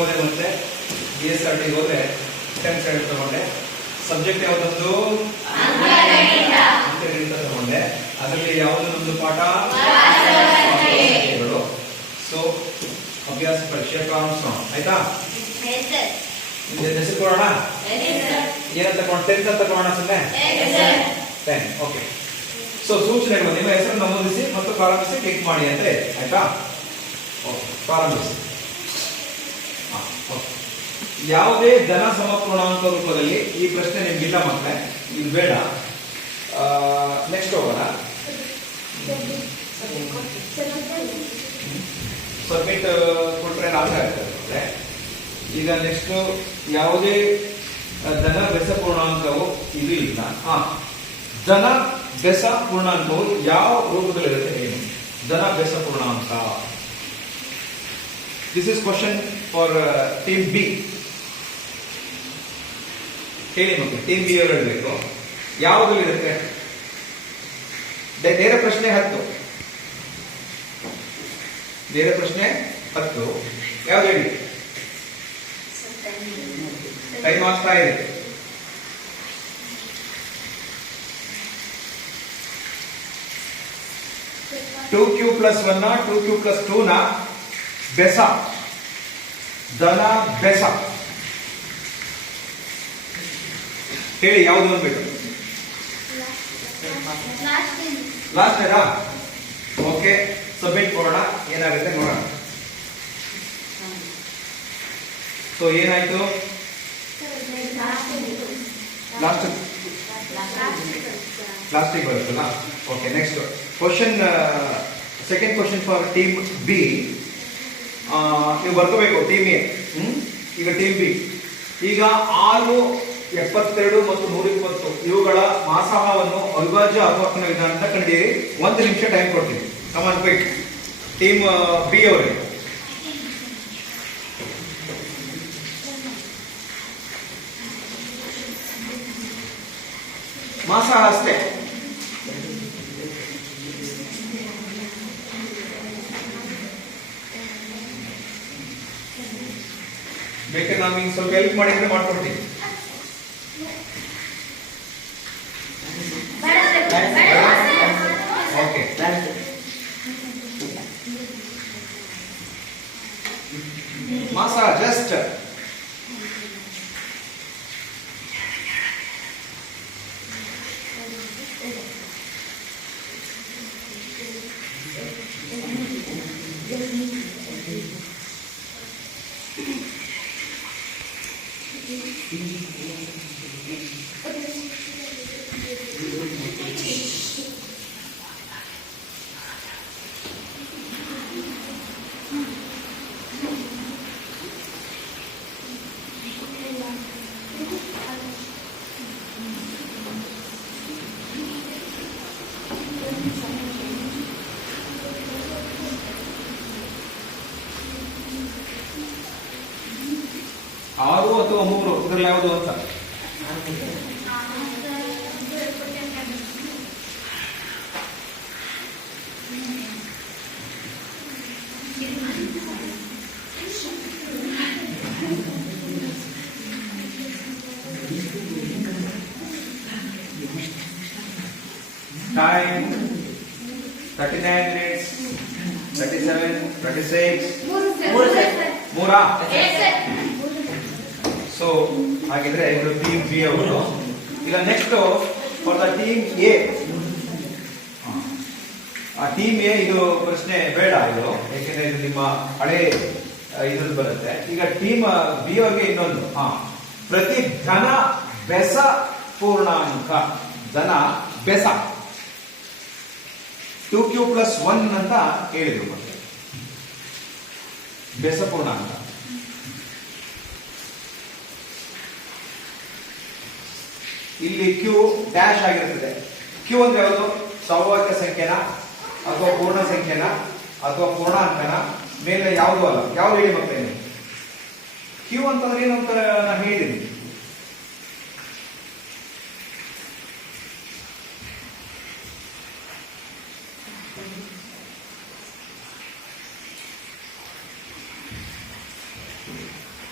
ಹೋದೆ ಮತ್ತೆ BSRT ಹೋದ್ರೆ 10th ಸ್ಟ್ಯಾಂಡರ್ಡ್ ತಗೊಂಡೆ. ಸಬ್ಜೆಕ್ಟ್ ಯಾವುದೊಂದು ಅಂಕಗಣಿತ ತಗೊಂಡೆ. ಅದರಲ್ಲಿ ಯಾವುದೊಂದು ಪಾಠ ಸಂಖ್ಯೆಗಳು. ಸೊ ಅಭ್ಯಾಸ ಪರಿಚಯಕಾಂಶ ಆಯ್ತಾ. ಹೆಸರು ಕೊಡೋಣ. ಏನಂತ ತಗೊಂಡು 10th ಅಂತ ತಗೋಣ ಸುಮ್ಮನೆ 10. ಓಕೆ. ಸೊ ಸೂಚನೆಗಳು ನಿಮ್ಮ ಹೆಸರು ನಮೂದಿಸಿ ಮತ್ತು ಪ್ರಾರಂಭಿಸಿ ಕ್ಲಿಕ್ ಮಾಡಿ ಅಂತ ಇದೆ ಆಯ್ತಾ. ಓಕೆ ಪ್ರಾರಂಭಿಸಿ. ಯಾವುದೇ ಧನ ಸಮಪೂರ್ಣಾಂಕ ರೂಪದಲ್ಲಿ ಈ ಪ್ರಶ್ನೆ ನಿಮ್ಗಿಲ್ಲ ಮಕ್ಕಳೇ, ಇದು ಬೇಡ. ನೆಕ್ಸ್ಟ್ ಹೋಗೋಣ. ಸಬ್ಮಿಟ್ ಕೊಟ್ರೆ ನಾಲ್ಕು ಆಗ್ತದೆ. ಈಗ ನೆಕ್ಸ್ಟ್ ಯಾವುದೇ ಧನ ಬೆಸ ಪೂರ್ಣಾಂಕವು ಇದು ಇಲ್ಲ. ಧನ ಬೆಸ ಪೂರ್ಣಾಂಕವು ಯಾವ ರೂಪದಲ್ಲಿರುತ್ತೆ ಏನು? ಧನ ಬೆಸ ಪೂರ್ಣಾಂಕ. This is question for team B. ಹೇಳಿ ಮಕ್ಕಳು, ಟೀಮ್ ಬಿ ಅವರು ಹೇಳಬೇಕು ಯಾವುದಲ್ಲಿರುತ್ತೆ. ನೇರ ಪ್ರಶ್ನೆ 10. ನೇರ ಪ್ರಶ್ನೆ 10 ಯಾವ್ದು ಹೇಳಿ. ಟೈಮ್ ಆಗ್ತಾ ಇದೆ. Two Q plus 1 2q plus 2 ನ ಬೆಸ, ಧನ ಬೆಸ ಹೇಳಿ ಯಾವುದು ಅಂದ್ಬಿಟ್ಟು. ಲಾಸ್ಟ್ ಡೇನಾ? ಓಕೆ ಸಬ್ಮಿಟ್ ಕೊಡೋಣ, ಏನಾಗುತ್ತೆ ನೋಡೋಣ. ಸೊ ಏನಾಯ್ತು? ಲಾಸ್ಟಿಗೆ ಬರುತ್ತಲ್ಲ. Okay next question, second question for team B. ನೀವು ಬರ್ಕೋಬೇಕು ಟೀಮ್ ಎ. ಈಗ ಟೀಮ್ ಬಿ. ಈಗ 6, 72 ಮತ್ತು 120 ಇವುಗಳ ಮಾಸಾಹವನ್ನು ಅವಿಭಾಜ್ಯ ಅಪವರ್ತನ ವಿಧಾನದಿಂದ ಕಂಡಿದ್ದೀರಿ. 1 ನಿಮಿಷ ಟೈಮ್ ಕೊಡ್ತೀನಿ. Come on quick. ಟೀಮ್ ಬಿ ಅವರಿಗೆ ಮಾಸಾಹ ಅಷ್ಟೇ. ಬೇಕಾದ್ರೆ ನಾವು ಹಿಂಗೆ ಸ್ವಲ್ಪ ಹೆಲ್ಪ್ ಮಾಡಿದ್ರೆ ಮಾಡ್ಕೊಡ್ತೀವಿ. ಓಕೆ ಮಾಸ ಜಸ್ಟ್ ಆರು ಅಥವಾ 3 ಇದರಲ್ಲಿ ಯಾವುದು ಅಂತ. Time 39 minutes 37 36 ಮೂರಾ. ಸೊ ಹಾಗಿದ್ರೆ ಇದು ಟೀಮ್ ಬಿ ಅವರು. ಈಗ next for the team A. Team A ಇದು ಪ್ರಶ್ನೆ ಬೇಡ ಇದು, ಯಾಕೆಂದ್ರೆ ಇದು ನಿಮ್ಮ ಹಳೆ ಇದ್ರದ್ದು ಬರುತ್ತೆ. ಈಗ ಟೀಮ್ ಬಿ ಅವ್ರಿಗೆ ಇನ್ನೊಂದು ಪ್ರತಿ ಧನ ಬೆಸ ಪೂರ್ಣಾಂಕ. ಧನ ಬೆಸ 2q ಪ್ಲಸ್ 1 ಅಂತ ಹೇಳಿದ್ರು. ಮತ್ತೆ ಬೆಸ ಪೂರ್ಣಾಂಕ ಇಲ್ಲಿ ಕ್ಯೂ ಡ್ಯಾಶ್ ಆಗಿರುತ್ತದೆ. ಕ್ಯೂ ಅಂದ್ರೆ ಯಾವುದು? ಸೌವಾಕ್ಯ ಸಂಖ್ಯೆನ ಅಥವಾ ಪೂರ್ಣ ಸಂಖ್ಯೆನ ಅಥವಾ ಪೂರ್ಣಾಂಕನ ಮೇಲೆ ಯಾವುದು ಅಲ್ಲ. ಯಾವ್ದು ಹೇಳಿ ಮಕ್ಕಳೇ? ಕ್ಯೂ ಅಂತಂದ್ರೆ ಏನು ಅಂತ ನಾನು ಹೇಳಿದ್ದೀನಿ.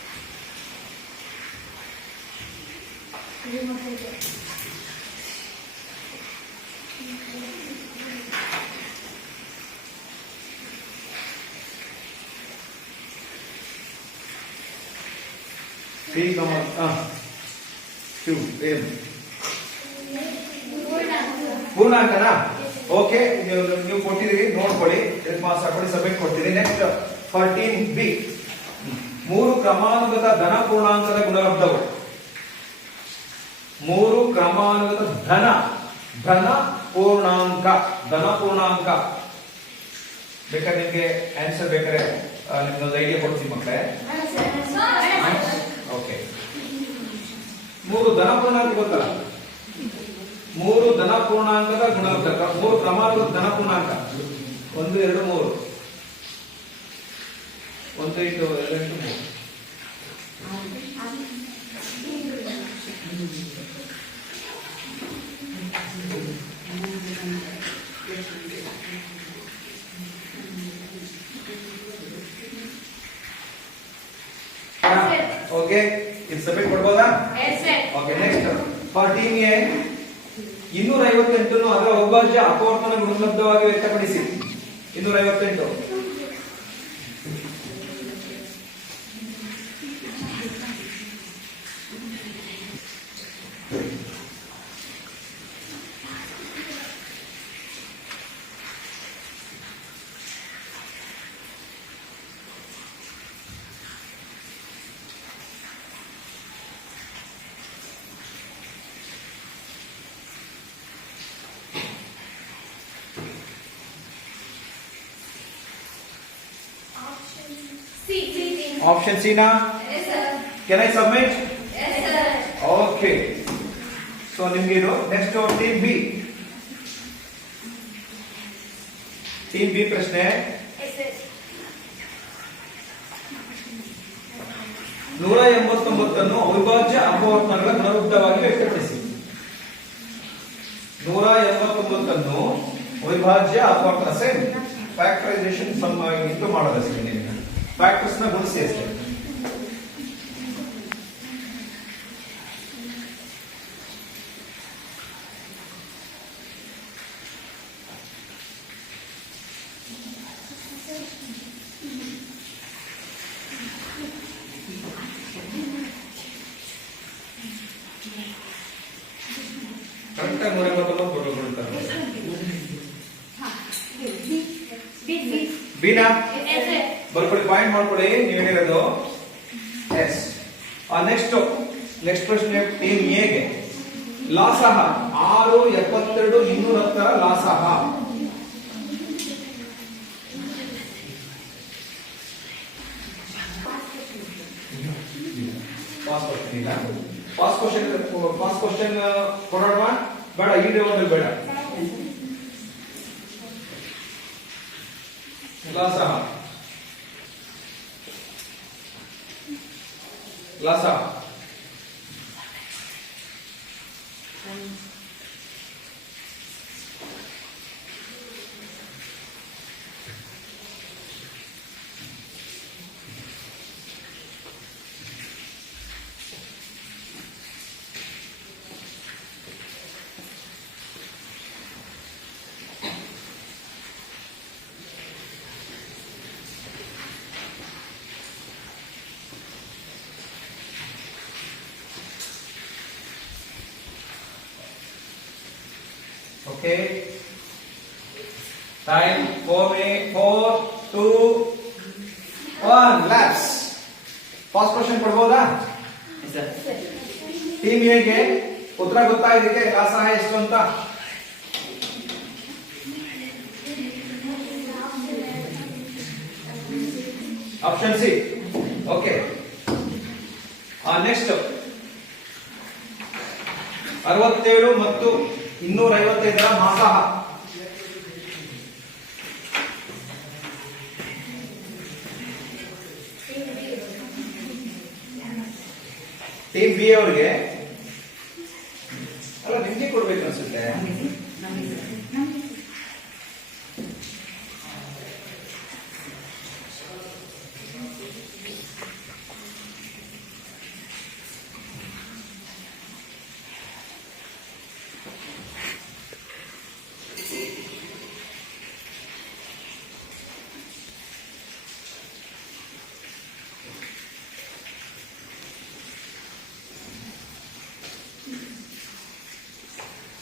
P, Q, M. ಪೂರ್ಣಾಂಕನ ಓಕೆ ನೀವು ಕೊಟ್ಟಿದ್ದೀರಿ ನೋಡ್ಕೊಳ್ಳಿ ಮಾರ್ಕ್ಸ್ ಹಾಕೊಳ್ಳಿ ಸಬ್ಮಿಟ್ ಕೊಡ್ತೀರಿ. ನೆಕ್ಸ್ಟ್ ಫಾರ್ ಟೀಮ್ ಬಿ 3 ಕ್ರಮಾನುಗತ ಧನ ಪೂರ್ಣಾಂಕದ ಗುಣಲಬ್ಧವು 3 ಕ್ರಮಾನುಗತ ಧನ ಪೂರ್ಣಾಂಕ ಬೇಕಾದ್ರೆ ನಿಮಗೆ ಆನ್ಸರ್ ಬೇಕಾದ್ರೆ ನಿಮ್ಗೊಂದು ಐಡಿಯಾ ಕೊಡ್ತೀನಿ ಮಕ್ಕಳೇ. ಓಕೆ 3 ಧನ ಪೂರ್ಣಾಂಕ ಗೊತ್ತಲ್ಲ, 3 ಧನ ಪೂರ್ಣಾಂಕದ ಗುಣಲಬ್ಧ 3 ಕ್ರಮಾನುಗತ ಧನ ಪೂರ್ಣಾಂಕ 1 2 3 1 ಇಂಟು 2 ಇಂಟು 3 ಓಕೆ ಇದು ಸಬ್ಮಿಟ್ ಕೊಡ್ಬೋದಾ? Okay next for team A 258 ಅದರ ಅವಿಭಾಜ್ಯ ಅಪವರ್ತನ ಗುಣಲಬ್ಧವಾಗಿ ವ್ಯಕ್ತಪಡಿಸಿ. 258 Option C na? Yes sir. Can I submit? Yes sir. Okay. So nimge idu next team B. Team B ಪ್ರಶ್ನೆ. Yes sir. 189 ಅನ್ನು ಅವಿಭಾಜ್ಯ ಅಪವರ್ತನಗಳ ಗುಣಲಬ್ಧವಾಗಿ ವ್ಯಕ್ತಪಡಿಸಿ. 189 ಅನ್ನು ಅವಿಭಾಜ್ಯ ಅಪವರ್ತನ ಸೇಮ್ ಫ್ಯಾಕ್ಟರೈಸೇಷನ್ ಸಮ್ ಇಂಟು ಮಾಡೋದಷ್ಟೇ. ನಿಮಗೆ ಫ್ಯಾಕ್ಟರ್ಸ್ ನ ಗುಣಿಸಿ ಅಷ್ಟೇ. ಕರೆಕ್ಟಾಗಿ 189 ಕೊಡ್ತಾರೆ. ಬಿನಾ ಬರ್ಕೊಳ್ಳಿ, ಪಾಯಿಂಟ್ ಮಾಡ್ಕೊಳ್ಳಿ. ನೀವು ಹೇಳಿರೋದು ಎಸ್. ನೆಕ್ಸ್ಟ್ ಪ್ರಶ್ನೆ ಟೀಮ್ ಎಗೆ ಲಾಸಹ 672 210 ಲಾಸಹ. ಪಾಸ್ ಕ್ವಶನ್ ಕೊಡೋಣ ಬೇಡ, ಈ ಲೆವೆಲ್ ಬೇಡ. ಲಾಸಹ Okay. Time 4 minutes. 4, 2, 1. Laps. First question ಕೊಡ್ಬೋದಾ? ಟೀಮ್ ಎಗೆ ಉತ್ತರ ಗೊತ್ತಾಗಿದೆ. ಲಾಸಹ ಎಷ್ಟು ಅಂತ? Option C. ಓಕೆ ನೆಕ್ಸ್ಟ್ 67 ಮತ್ತು 255 ಮಾಸಹ. ಟೀಮ್ ಬಿ ಅವರಿಗೆ ಅಲ್ಲ ನಿಮ್ಗೆ ಕೊಡ್ಬೇಕು ಅನ್ಸುತ್ತೆ.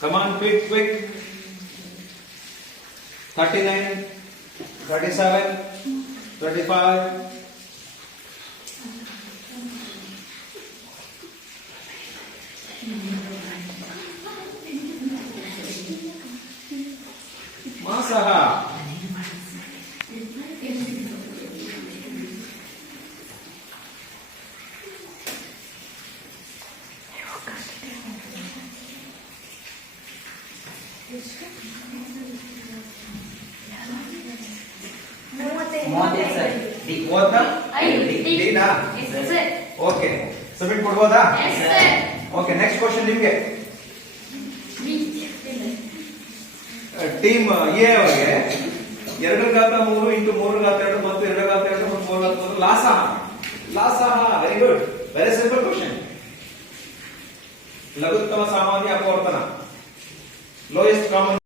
Come on, quick, quick. 39, 37, 35. ಮಾಸಃ. Okay, submit ಕೊಡ್ಬೋದಾ? ಓಕೆ, ನೆಕ್ಸ್ಟ್ ಕ್ವಶನ್ ನಿಮ್ಗೆ. ಟೀಮ್ ಎ ಅವರಿಗೆ 2/3 ಇಂಟು 3/2 ಮತ್ತು 2/2 ಮತ್ತು 3/3 ಲಾಸಃ. ಲಾಸಃ, very good, very simple question. ಲಘುತ್ತಮ ಸಾಮಾನ್ಯ ಅಪವರ್ತನ, ಲೋಯೆಸ್ಟ್ ಕಾಮನ್